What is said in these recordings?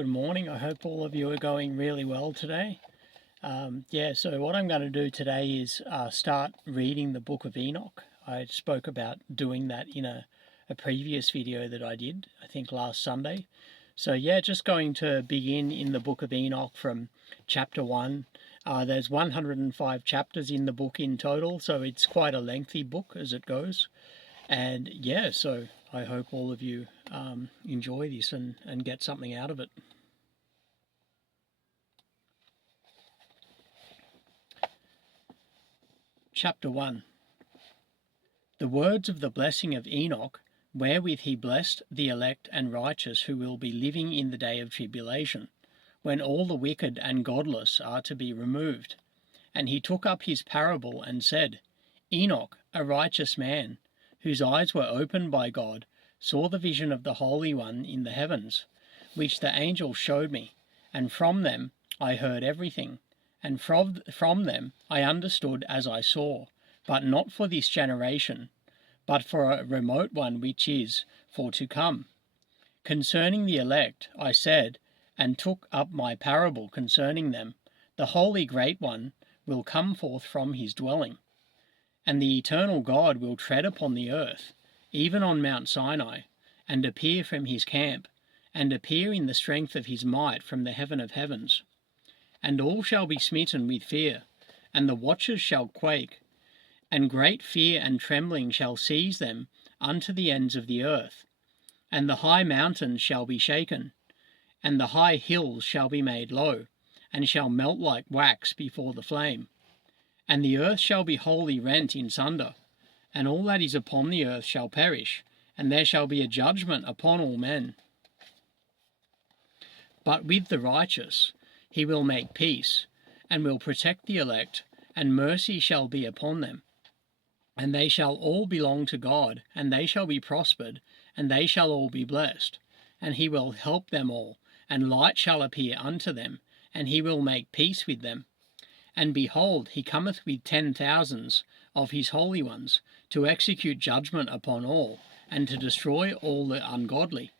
Good morning. I hope all of you are going really well today. So what I'm going to do today is start reading the book of Enoch. I spoke about doing that in a previous video that I did, I think last Sunday. So just going to begin in the book of Enoch from chapter 1. There's 105 chapters in the book in total, so it's quite a lengthy book as it goes. And so I hope all of you enjoy this and get something out of it. Chapter 1. The words of the blessing of Enoch, wherewith he blessed the elect and righteous who will be living in the day of tribulation, when all the wicked and godless are to be removed. And he took up his parable and said, Enoch, a righteous man, whose eyes were opened by God, saw the vision of the Holy One in the heavens, which the angel showed me, and from them I heard everything, and from them I understood as I saw, but not for this generation, but for a remote one which is for to come. Concerning the elect, I said, and took up my parable concerning them, the Holy Great One will come forth from his dwelling, and the eternal God will tread upon the earth, even on Mount Sinai, and appear from his camp, and appear in the strength of his might from the heaven of heavens. And all shall be smitten with fear, and the watchers shall quake, and great fear and trembling shall seize them unto the ends of the earth. And the high mountains shall be shaken, and the high hills shall be made low, and shall melt like wax before the flame. And the earth shall be wholly rent in sunder, and all that is upon the earth shall perish, and there shall be a judgment upon all men. But with the righteous he will make peace, and will protect the elect, and mercy shall be upon them. And they shall all belong to God, and they shall be prospered, and they shall all be blessed. And he will help them all, and light shall appear unto them, and he will make peace with them. And behold, he cometh with 10,000s of his holy ones, to execute judgment upon all, and to destroy all the ungodly,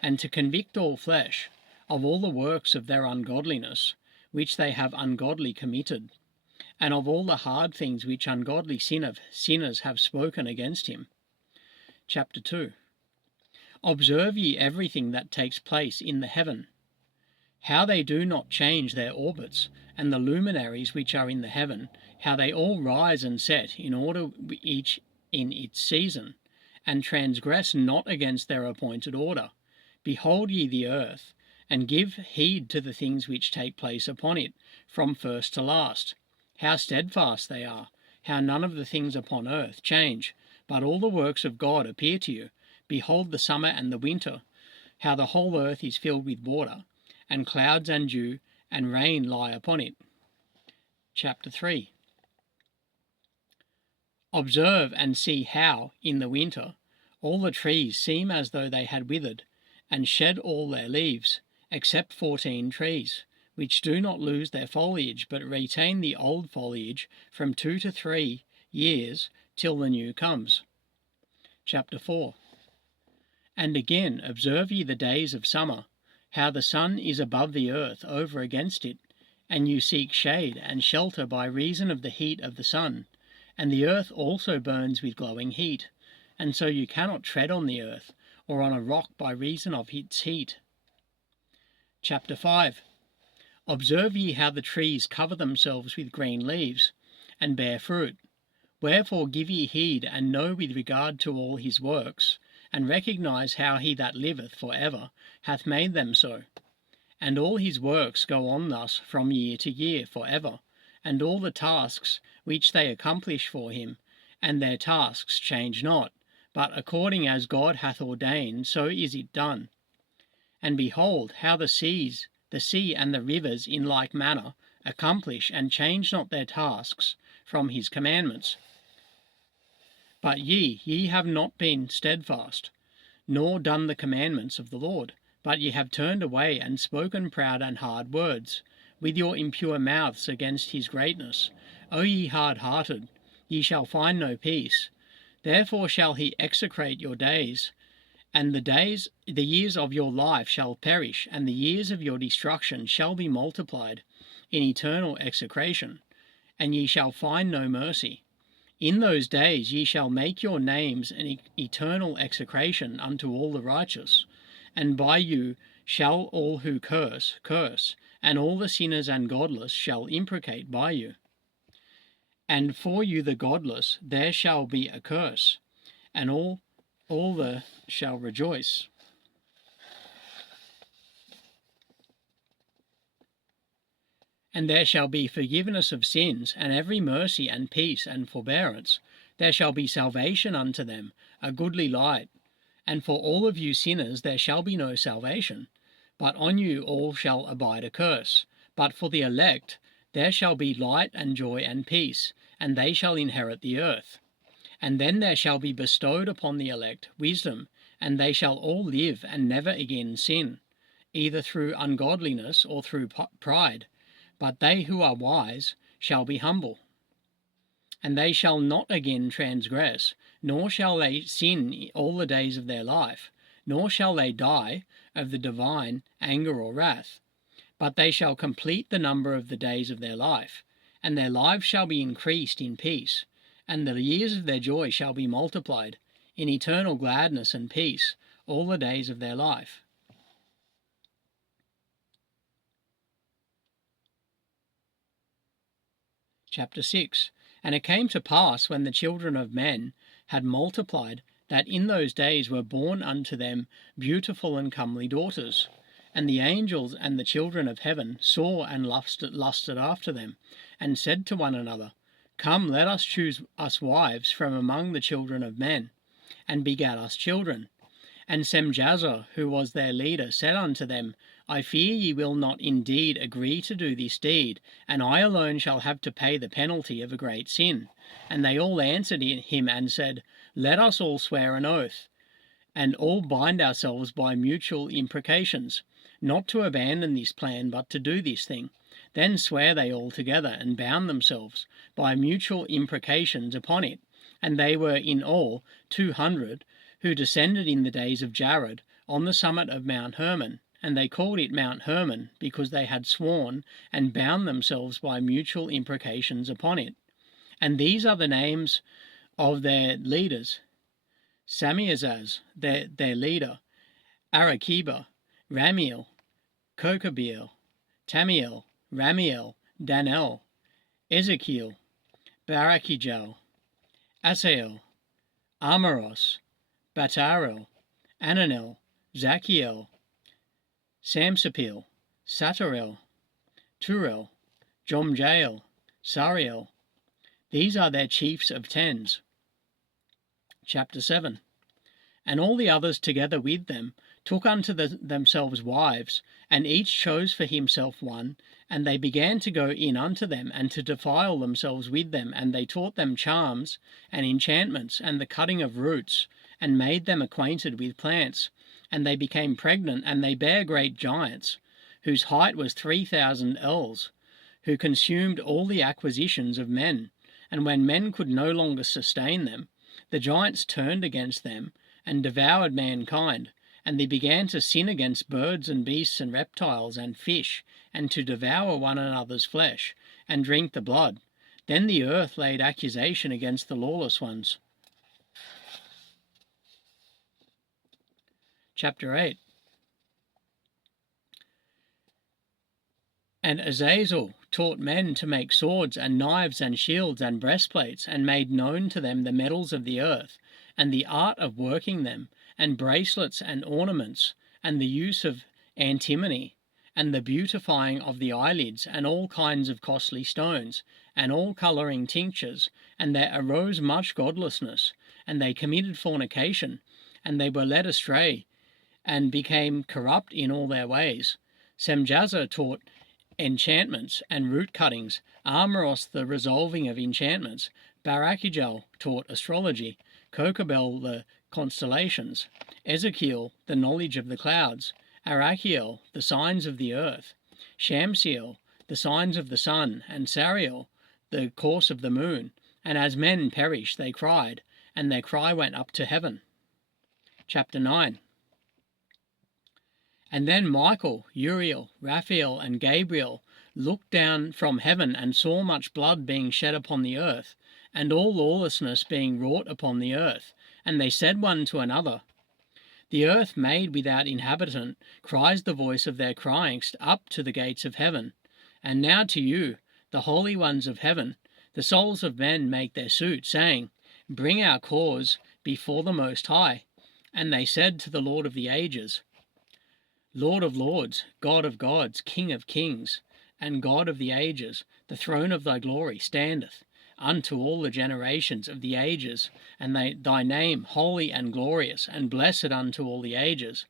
and to convict all flesh of all the works of their ungodliness, which they have ungodly committed, and of all the hard things which ungodly sinners have spoken against him. Chapter 2. Observe ye everything that takes place in the heaven, how they do not change their orbits, and the luminaries which are in the heaven, how they all rise and set in order each in its season, and transgress not against their appointed order. Behold ye the earth, and give heed to the things which take place upon it, from first to last. How steadfast they are, how none of the things upon earth change, but all the works of God appear to you. Behold the summer and the winter, how the whole earth is filled with water, and clouds and dew and rain lie upon it. Chapter 3. Observe and see how, in the winter, all the trees seem as though they had withered, and shed all their leaves, except 14 trees, which do not lose their foliage, but retain the old foliage from 2 to 3 years till the new comes. Chapter 4. And again observe ye the days of summer, how the sun is above the earth over against it, and you seek shade and shelter by reason of the heat of the sun, and the earth also burns with glowing heat, and so you cannot tread on the earth, or on a rock by reason of its heat. Chapter 5. Observe ye how the trees cover themselves with green leaves, and bear fruit. Wherefore give ye heed, and know with regard to all his works, and recognize how he that liveth for ever hath made them so. And all his works go on thus from year to year for ever, and all the tasks which they accomplish for him, and their tasks change not, but according as God hath ordained, so is it done. And behold, how the sea and the rivers in like manner accomplish and change not their tasks from his commandments. But ye have not been steadfast, nor done the commandments of the Lord, but ye have turned away and spoken proud and hard words, with your impure mouths against his greatness. O ye hard-hearted, ye shall find no peace. Therefore shall he execrate your days, And the years of your life shall perish, and the years of your destruction shall be multiplied in eternal execration, and ye shall find no mercy. In those days ye shall make your names an eternal execration unto all the righteous, and by you shall all who curse, and all the sinners and godless shall imprecate by you. And for you the godless there shall be a curse, and all the shall rejoice. And there shall be forgiveness of sins, and every mercy and peace and forbearance. There shall be salvation unto them, a goodly light. And for all of you sinners there shall be no salvation, but on you all shall abide a curse. But for the elect there shall be light and joy and peace, and they shall inherit the earth. And then there shall be bestowed upon the elect wisdom, and they shall all live and never again sin, either through ungodliness or through pride. But they who are wise shall be humble. And they shall not again transgress, nor shall they sin all the days of their life, nor shall they die of the divine anger or wrath. But they shall complete the number of the days of their life, and their lives shall be increased in peace, and the years of their joy shall be multiplied in eternal gladness and peace all the days of their life. Chapter 6. And it came to pass, when the children of men had multiplied, that in those days were born unto them beautiful and comely daughters. And the angels and the children of heaven saw and lusted after them, and said to one another, Come, let us choose us wives from among the children of men, and begat us children. And Semjazer, who was their leader, said unto them, I fear ye will not indeed agree to do this deed, and I alone shall have to pay the penalty of a great sin. And they all answered him and said, Let us all swear an oath, and all bind ourselves by mutual imprecations, not to abandon this plan, but to do this thing. Then sware they all together, and bound themselves by mutual imprecations upon it. And they were in all 200, who descended in the days of Jared on the summit of Mount Hermon. And they called it Mount Hermon, because they had sworn and bound themselves by mutual imprecations upon it. And these are the names of their leaders: Samiazaz, their leader, Arakiba, Ramiel, Kokabeel, Tamiel, Ramiel, Danel, Ezekiel, Barakijal, Asael, Amaros, Batarel, Ananel, Zachiel, Samsapil, Satarel, Turel, Jomjael, Sariel. These are their chiefs of tens. Chapter 7. And all the others together with them took unto themselves wives, and each chose for himself one, and they began to go in unto them, and to defile themselves with them, and they taught them charms, and enchantments, and the cutting of roots, and made them acquainted with plants. And they became pregnant, and they bare great giants, whose height was 3,000 ells, who consumed all the acquisitions of men. And when men could no longer sustain them, the giants turned against them, and devoured mankind. And they began to sin against birds and beasts and reptiles and fish, and to devour one another's flesh, and drink the blood. Then the earth laid accusation against the lawless ones. Chapter 8. And Azazel taught men to make swords and knives and shields and breastplates, and made known to them the metals of the earth, and the art of working them, and bracelets and ornaments, and the use of antimony, and the beautifying of the eyelids, and all kinds of costly stones, and all colouring tinctures. And there arose much godlessness, and they committed fornication, and they were led astray, and became corrupt in all their ways. Semjazer taught enchantments and root cuttings, Amaros the resolving of enchantments, Barakijal taught astrology, Kokabel the constellations, Ezekiel the knowledge of the clouds, Arachiel the signs of the earth, Shamsiel the signs of the sun, and Sariel the course of the moon. And as men perished they cried, and their cry went up to heaven. Chapter 9. And then Michael, Uriel, Raphael, and Gabriel looked down from heaven and saw much blood being shed upon the earth, and all lawlessness being wrought upon the earth. And they said one to another, The earth made without inhabitant cries the voice of their crying up to the gates of heaven. And now to you, the holy ones of heaven, the souls of men make their suit, saying, Bring our cause before the Most High. And they said to the Lord of the ages, Lord of lords, God of gods, King of kings, and God of the ages, the throne of thy glory standeth unto all the generations of the ages, and thy name holy and glorious, and blessed unto all the ages.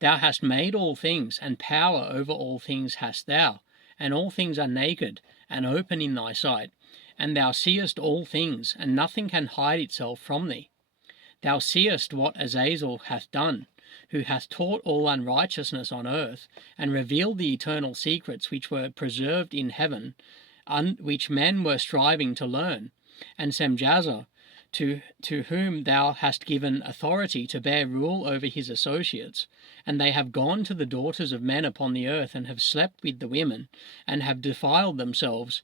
Thou hast made all things, and power over all things hast thou, and all things are naked and open in thy sight, and thou seest all things, and nothing can hide itself from thee. Thou seest what Azazel hath done, who hath taught all unrighteousness on earth, and revealed the eternal secrets which were preserved in heaven, which men were striving to learn, and Semjazer, to whom thou hast given authority to bear rule over his associates. And they have gone to the daughters of men upon the earth, and have slept with the women, and have defiled themselves,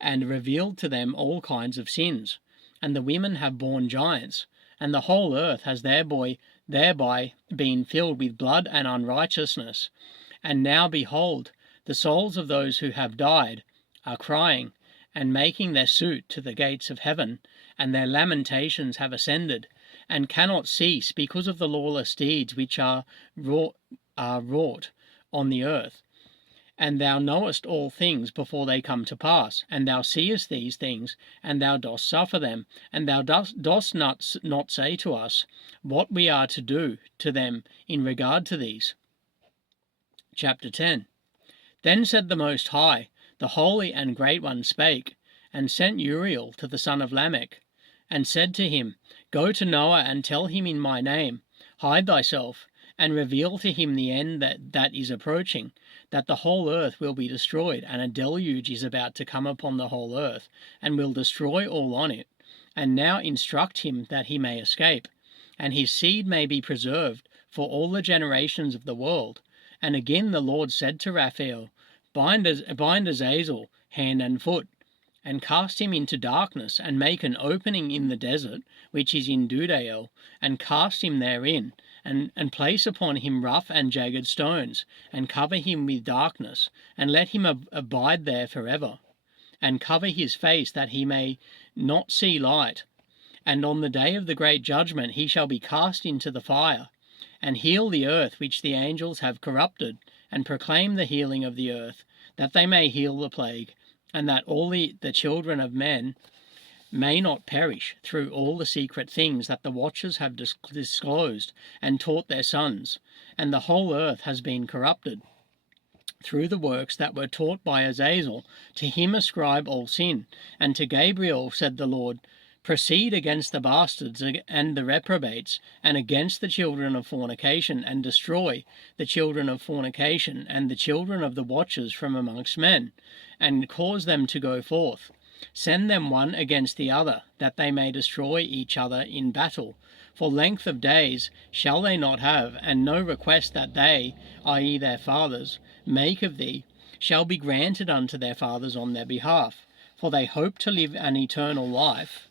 and revealed to them all kinds of sins. And the women have borne giants, and the whole earth has thereby been filled with blood and unrighteousness. And now behold, the souls of those who have died are crying, and making their suit to the gates of heaven, and their lamentations have ascended, and cannot cease because of the lawless deeds which are wrought on the earth. And thou knowest all things before they come to pass, and thou seest these things, and thou dost suffer them, and thou dost not say to us what we are to do to them in regard to these. Chapter 10. Then said the Most High, the Holy and Great One spake, and sent Uriel to the son of Lamech, and said to him, Go to Noah and tell him in my name, hide thyself, and reveal to him the end that is approaching, that the whole earth will be destroyed, and a deluge is about to come upon the whole earth, and will destroy all on it. And now instruct him that he may escape, and his seed may be preserved for all the generations of the world. And again the Lord said to Raphael, Bind Azazel hand and foot, and cast him into darkness, and make an opening in the desert, which is in Dudael, and cast him therein, and place upon him rough and jagged stones, and cover him with darkness, and let him abide there forever, and cover his face that he may not see light. And on the day of the great judgment he shall be cast into the fire, and heal the earth which the angels have corrupted, and proclaim the healing of the earth, that they may heal the plague, and that all the children of men may not perish through all the secret things that the watchers have disclosed and taught their sons. And the whole earth has been corrupted through the works that were taught by Azazel. To him ascribe all sin. And to Gabriel said the Lord, Proceed against the bastards and the reprobates, and against the children of fornication, and destroy the children of fornication, and the children of the watchers from amongst men, and cause them to go forth. Send them one against the other, that they may destroy each other in battle. For length of days shall they not have, and no request that they, i.e. their fathers, make of thee, shall be granted unto their fathers on their behalf. For they hope to live an eternal life,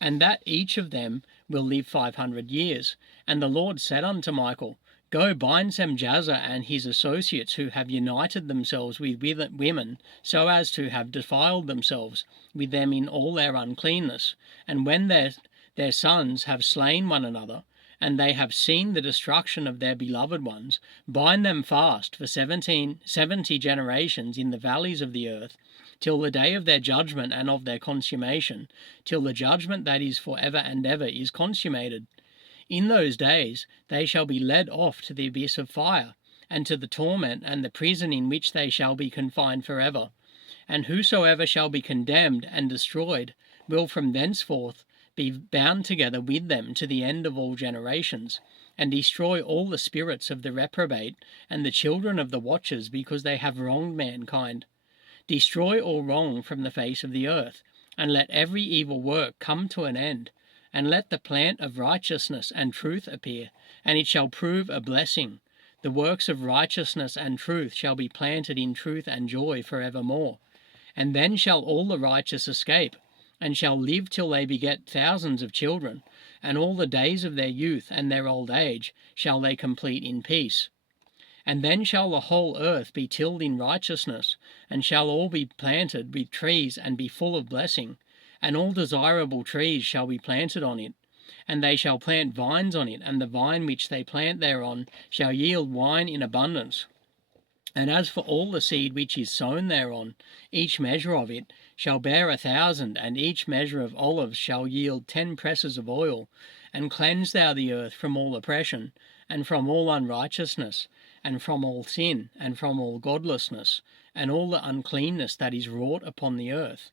and that each of them will live 500 years. And the Lord said unto Michael, Go bind Semjazer and his associates, who have united themselves with women, so as to have defiled themselves with them in all their uncleanness. And when their sons have slain one another, and they have seen the destruction of their beloved ones, bind them fast for 70 generations in the valleys of the earth, till the day of their judgment and of their consummation, till the judgment that is for ever and ever is consummated. In those days they shall be led off to the abyss of fire, and to the torment and the prison in which they shall be confined forever. And whosoever shall be condemned and destroyed will from thenceforth be bound together with them to the end of all generations, and destroy all the spirits of the reprobate and the children of the watchers, because they have wronged mankind. Destroy all wrong from the face of the earth, and let every evil work come to an end, and let the plant of righteousness and truth appear, and it shall prove a blessing. The works of righteousness and truth shall be planted in truth and joy for evermore. And then shall all the righteous escape, and shall live till they beget thousands of children, and all the days of their youth and their old age shall they complete in peace. And then shall the whole earth be tilled in righteousness, and shall all be planted with trees and be full of blessing, and all desirable trees shall be planted on it. And they shall plant vines on it, and the vine which they plant thereon shall yield wine in abundance. And as for all the seed which is sown thereon, each measure of it shall bear 1,000, and each measure of olives shall yield 10 presses of oil. And cleanse thou the earth from all oppression, and from all unrighteousness, and from all sin, and from all godlessness, and all the uncleanness that is wrought upon the earth.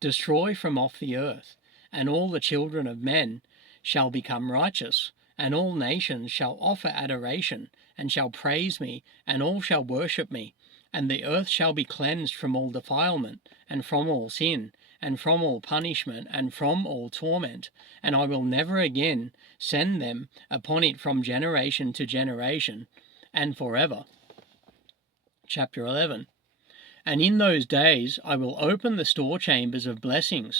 Destroy from off the earth, and all the children of men shall become righteous, and all nations shall offer adoration, and shall praise me, and all shall worship me. And the earth shall be cleansed from all defilement, and from all sin, and from all punishment, and from all torment. And I will never again send them upon it from generation to generation, and forever. Chapter 11. And in those days I will open the store chambers of blessing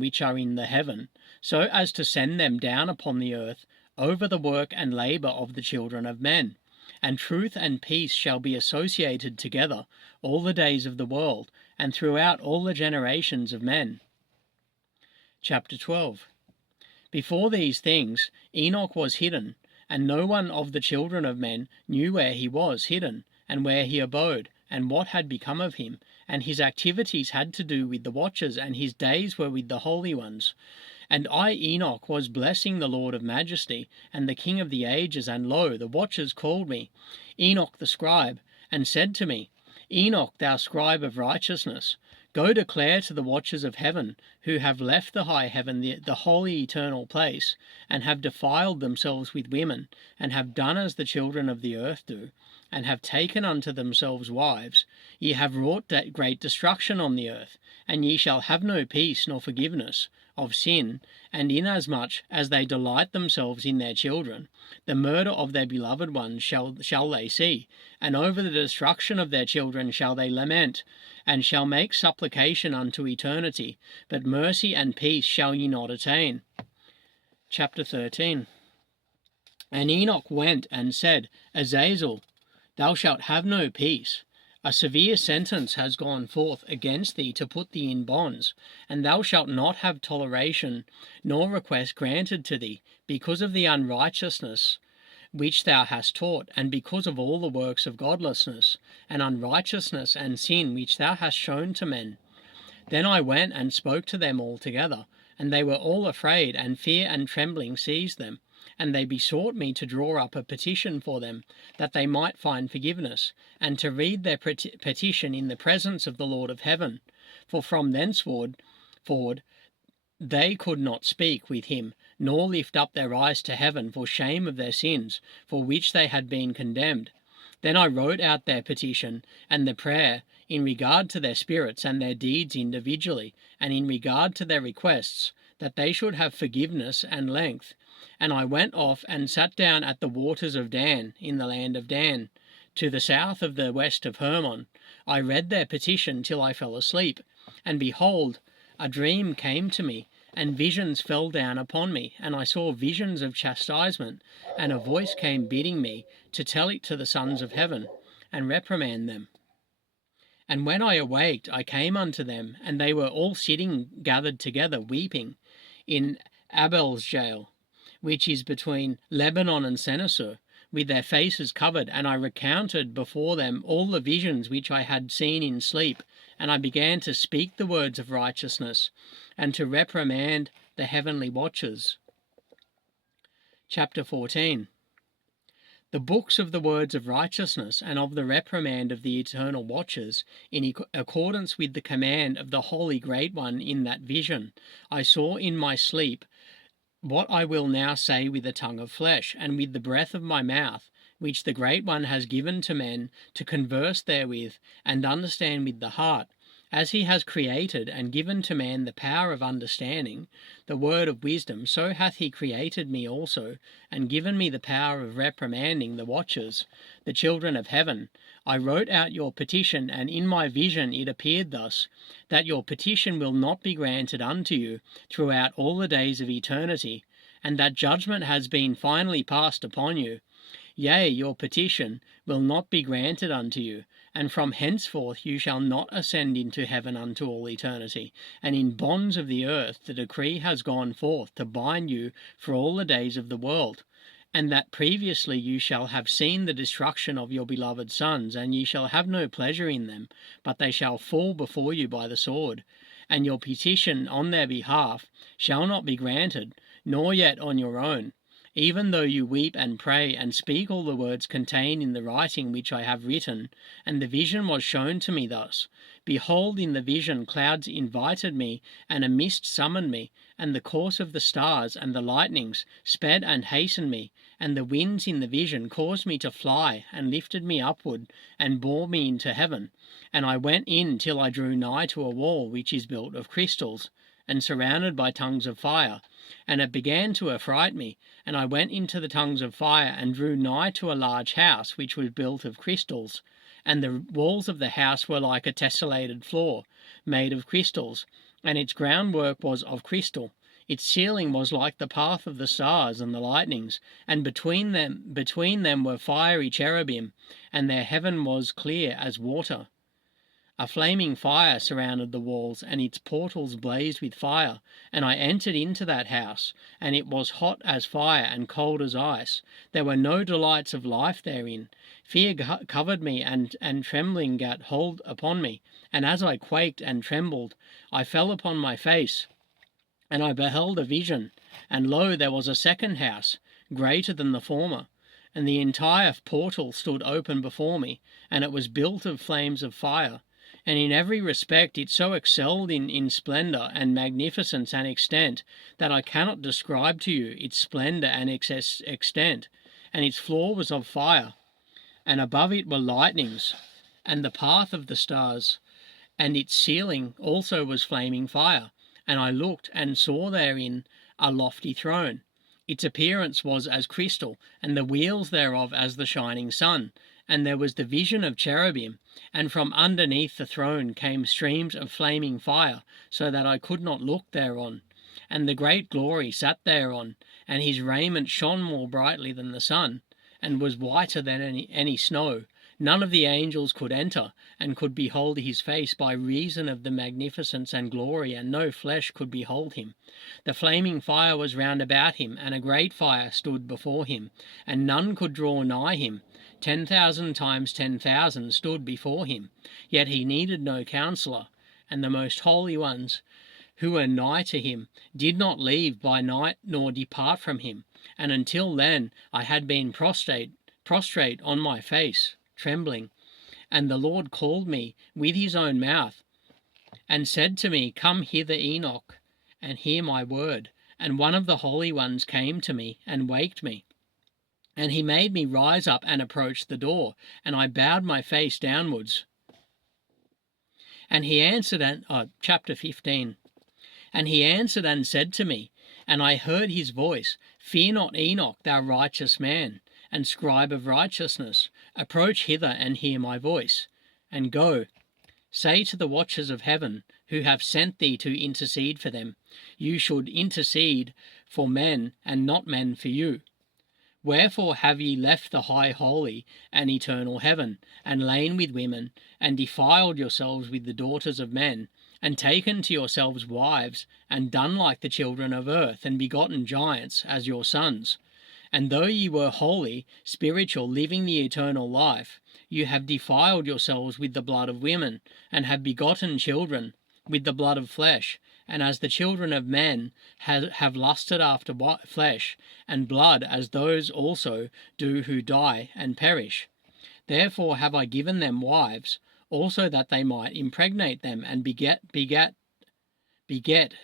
which are in the heaven, so as to send them down upon the earth over the work and labour of the children of men. And truth and peace shall be associated together all the days of the world, and throughout all the generations of men. Chapter 12. Before these things Enoch was hidden, and no one of the children of men knew where he was hidden, and where he abode, and what had become of him. And his activities had to do with the watchers, and his days were with the holy ones. And I, Enoch, was blessing the Lord of majesty, and the King of the ages, and lo, the watchers called me, Enoch the scribe, and said to me, Enoch, thou scribe of righteousness, go declare to the watchers of heaven, who have left the high heaven, the holy eternal place, and have defiled themselves with women, and have done as the children of the earth do, and have taken unto themselves wives. Ye have wrought great destruction on the earth, and ye shall have no peace nor forgiveness of sin, and inasmuch as they delight themselves in their children, the murder of their beloved ones shall they see, and over the destruction of their children shall they lament, and shall make supplication unto eternity, but mercy and peace shall ye not attain. Chapter 13. And Enoch went and said, Azazel, thou shalt have no peace. A severe sentence has gone forth against thee to put thee in bonds, and thou shalt not have toleration nor request granted to thee, because of the unrighteousness which thou hast taught, and because of all the works of godlessness, and unrighteousness, and sin which thou hast shown to men. Then I went and spoke to them all together, and they were all afraid, and fear and trembling seized them. And they besought me to draw up a petition for them, that they might find forgiveness, and to read their petition in the presence of the Lord of heaven. For from thenceforward they could not speak with him, nor lift up their eyes to heaven for shame of their sins, for which they had been condemned. Then I wrote out their petition and the prayer in regard to their spirits and their deeds individually, and in regard to their requests, that they should have forgiveness and length. And I went off and sat down at the waters of Dan, in the land of Dan, to the south of the west of Hermon. I read their petition till I fell asleep. And behold, a dream came to me, and visions fell down upon me, and I saw visions of chastisement, and a voice came bidding me to tell it to the sons of heaven, and reprimand them. And when I awaked, I came unto them, and they were all sitting gathered together, weeping, in Abel's jail, which is between Lebanon and Senusur, with their faces covered. And I recounted before them all the visions which I had seen in sleep, and I began to speak the words of righteousness, and to reprimand the heavenly watchers. Chapter 14. The books of the words of righteousness, and of the reprimand of the eternal watchers, in accordance with the command of the Holy Great One in that vision, I saw in my sleep, what I will now say with the tongue of flesh, and with the breath of my mouth, which the Great One has given to men to converse therewith, and understand with the heart, As he has created and given to man the power of understanding, the word of wisdom, so hath he created me also, and given me the power of reprimanding the watchers, the children of heaven. I wrote out your petition, and in my vision it appeared thus, that your petition will not be granted unto you throughout all the days of eternity, and that judgment has been finally passed upon you. Yea, your petition will not be granted unto you, and from henceforth you shall not ascend into heaven unto all eternity. And in bonds of the earth the decree has gone forth to bind you for all the days of the world. And that previously you shall have seen the destruction of your beloved sons, and ye shall have no pleasure in them, but they shall fall before you by the sword. And your petition on their behalf shall not be granted, nor yet on your own, even though you weep and pray and speak all the words contained in the writing which I have written. And the vision was shown to me thus. Behold, in the vision clouds invited me, and a mist summoned me, and the course of the stars and the lightnings sped and hastened me, and the winds in the vision caused me to fly, and lifted me upward, and bore me into heaven. And I went in till I drew nigh to a wall which is built of crystals, and surrounded by tongues of fire. And it began to affright me, and I went into the tongues of fire, and drew nigh to a large house which was built of crystals. And the walls of the house were like a tessellated floor, made of crystals, and its groundwork was of crystal. Its ceiling was like the path of the stars and the lightnings, and between them were fiery cherubim, and their heaven was clear as water. A flaming fire surrounded the walls, and its portals blazed with fire. And I entered into that house, and it was hot as fire and cold as ice. There were no delights of life therein. Fear covered me, and trembling gat hold upon me. And as I quaked and trembled, I fell upon my face. And I beheld a vision, and lo, there was a second house, greater than the former. And the entire portal stood open before me, and it was built of flames of fire. And in every respect it so excelled in splendour and magnificence and extent, that I cannot describe to you its splendour and extent. And its floor was of fire, and above it were lightnings, and the path of the stars, and its ceiling also was flaming fire. And I looked, and saw therein a lofty throne. Its appearance was as crystal, and the wheels thereof as the shining sun. And there was the vision of cherubim, and from underneath the throne came streams of flaming fire, so that I could not look thereon. And the great glory sat thereon, and his raiment shone more brightly than the sun, and was whiter than any snow. None of the angels could enter, and could behold his face by reason of the magnificence and glory, and no flesh could behold him. The flaming fire was round about him, and a great fire stood before him, and none could draw nigh him. 10,000 times 10,000 stood before him, yet he needed no counselor. And the most holy ones who were nigh to him did not leave by night nor depart from him. And until then I had been prostrate on my face, trembling. And the Lord called me with his own mouth, and said to me, Come hither, Enoch, and hear my word. And one of the holy ones came to me, and waked me. And he made me rise up and approach the door, and I bowed my face downwards. And he answered, chapter 15. And he answered and said to me, and I heard his voice, Fear not, Enoch, thou righteous man, and scribe of righteousness, approach hither and hear my voice. And go, say to the watchers of heaven, who have sent thee to intercede for them, you should intercede for men, and not men for you. Wherefore have ye left the high holy and eternal heaven, and lain with women, and defiled yourselves with the daughters of men, and taken to yourselves wives, and done like the children of earth, and begotten giants as your sons? And though ye were holy, spiritual, living the eternal life, you have defiled yourselves with the blood of women, and have begotten children with the blood of flesh. And as the children of men have lusted after flesh and blood, as those also do who die and perish. Therefore have I given them wives, also that they might impregnate them, and beget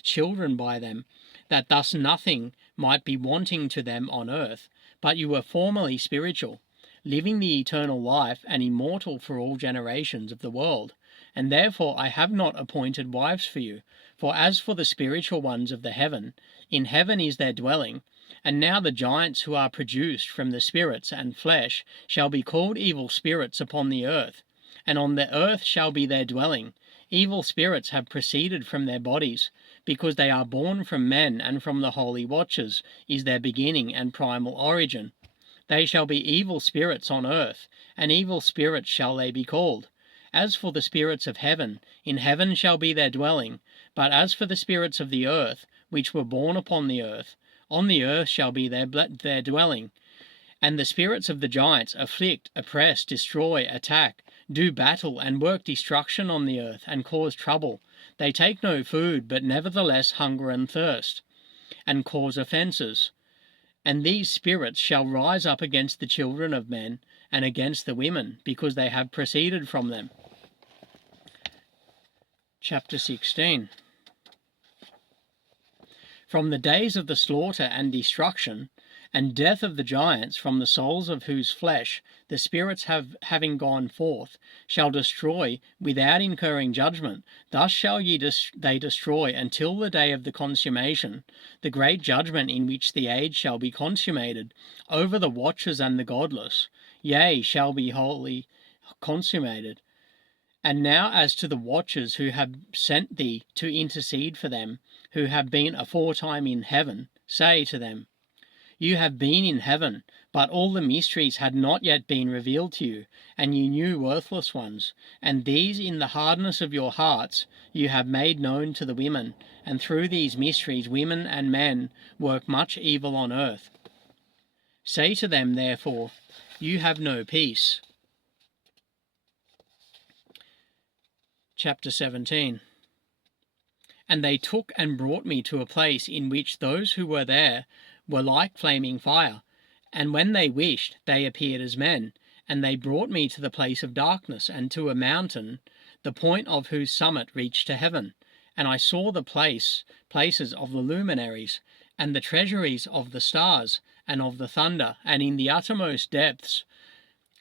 children by them, that thus nothing might be wanting to them on earth. But you were formerly spiritual, living the eternal life, and immortal for all generations of the world. and therefore I have not appointed wives for you. For as for the spiritual ones of the heaven, in heaven is their dwelling. And now the giants who are produced from the spirits and flesh shall be called evil spirits upon the earth, and on the earth shall be their dwelling. Evil spirits have proceeded from their bodies, because they are born from men, and from the holy watchers is their beginning and primal origin. They shall be evil spirits on earth, and evil spirits shall they be called. As for the spirits of heaven, in heaven shall be their dwelling. But as for the spirits of the earth, which were born upon the earth, on the earth shall be their dwelling. And the spirits of the giants afflict, oppress, destroy, attack, do battle, and work destruction on the earth, and cause trouble. They take no food, but nevertheless hunger and thirst, and cause offences. And these spirits shall rise up against the children of men, and against the women, because they have proceeded from them. Chapter 16. From the days of the slaughter and destruction, and death of the giants, from the souls of whose flesh the spirits having gone forth, shall destroy without incurring judgment. Thus shall they destroy until the day of the consummation, the great judgment in which the age shall be consummated, over the watchers and the godless, yea, shall be wholly consummated. And now as to the watchers who have sent thee to intercede for them, who have been aforetime in heaven, say to them, You have been in heaven, but all the mysteries had not yet been revealed to you, and you knew worthless ones. And these in the hardness of your hearts you have made known to the women, and through these mysteries women and men work much evil on earth. Say to them, therefore, You have no peace. Chapter 17. And they took and brought me to a place in which those who were there were like flaming fire. And when they wished, they appeared as men. And they brought me to the place of darkness, and to a mountain, the point of whose summit reached to heaven. And I saw the places of the luminaries, and the treasuries of the stars, and of the thunder. And in the uttermost depths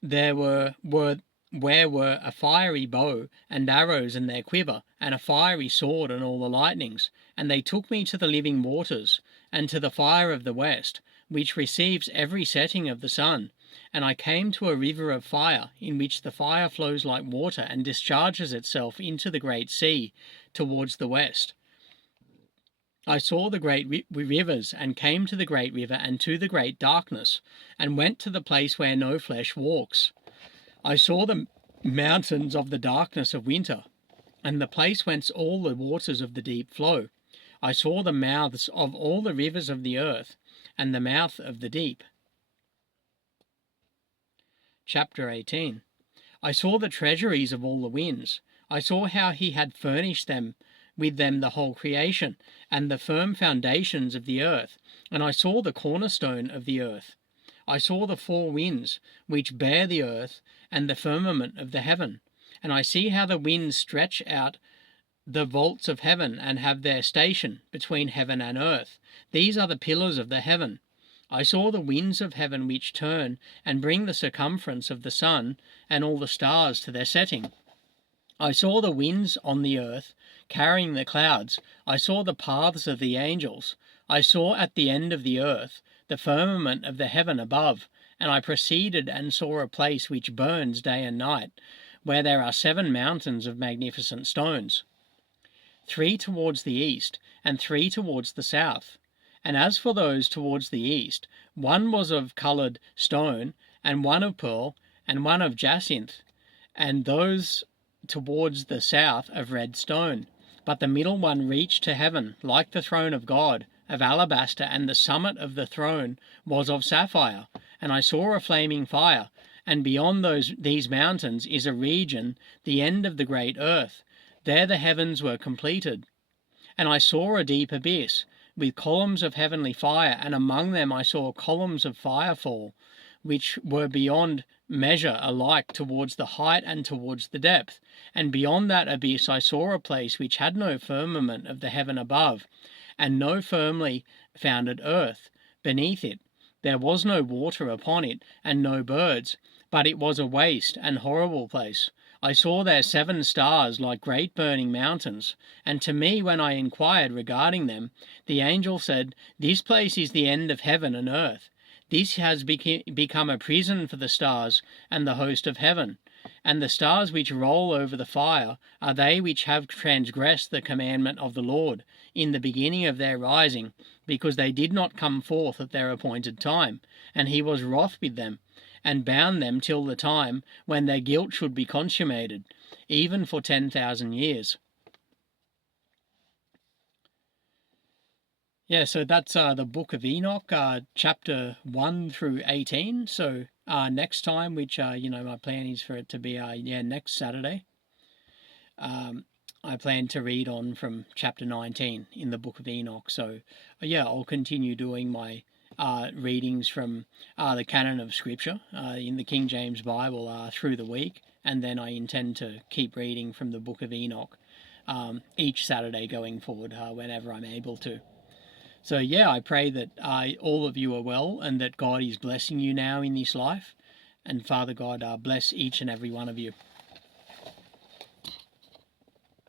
there were a fiery bow, and arrows in their quiver, and a fiery sword, and all the lightnings. And they took me to the living waters, and to the fire of the west, which receives every setting of the sun. And I came to a river of fire, in which the fire flows like water, and discharges itself into the great sea, towards the west. I saw the great rivers, and came to the great river, and to the great darkness, and went to the place where no flesh walks. I saw the mountains of the darkness of winter, and the place whence all the waters of the deep flow. I saw the mouths of all the rivers of the earth, and the mouth of the deep. Chapter 18. I saw the treasuries of all the winds. I saw how he had furnished them with them the whole creation, and the firm foundations of the earth. And I saw the cornerstone of the earth. I saw the four winds, which bear the earth, and the firmament of the heaven. And I see how the winds stretch out the vaults of heaven, and have their station between heaven and earth. These are the pillars of the heaven. I saw the winds of heaven which turn, and bring the circumference of the sun, and all the stars to their setting. I saw the winds on the earth, carrying the clouds. I saw the paths of the angels. I saw at the end of the earth the firmament of the heaven above, and I proceeded and saw a place which burns day and night, where there are 7 mountains of magnificent stones, 3 towards the east, and 3 towards the south. And as for those towards the east, one was of coloured stone, and one of pearl, and one of jacinth, and those towards the south of red stone. But the middle one reached to heaven, like the throne of God, of alabaster, and the summit of the throne was of sapphire. And I saw a flaming fire, and beyond these mountains is a region, the end of the great earth. There the heavens were completed. And I saw a deep abyss, with columns of heavenly fire, and among them I saw columns of fire fall, which were beyond measure alike towards the height and towards the depth. And beyond that abyss I saw a place which had no firmament of the heaven above, and no firmly founded earth beneath it. There was no water upon it, and no birds, but it was a waste and horrible place. I saw there 7 stars like great burning mountains, and to me when I inquired regarding them, the angel said, This place is the end of heaven and earth. This has become a prison for the stars and the host of heaven. And the stars which roll over the fire are they which have transgressed the commandment of the Lord in the beginning of their rising, because they did not come forth at their appointed time. And he was wroth with them, and bound them till the time when their guilt should be consummated, even for 10,000 years. Yeah, so that's the book of Enoch, chapter 1 through 18. So next time, which, my plan is for it to be, next Saturday, I plan to read on from chapter 19 in the book of Enoch. So, I'll continue doing my readings from the canon of Scripture in the King James Bible through the week, and then I intend to keep reading from the book of Enoch each Saturday going forward whenever I'm able to. So I pray that all of you are well and that God is blessing you now in this life. And Father God, bless each and every one of you.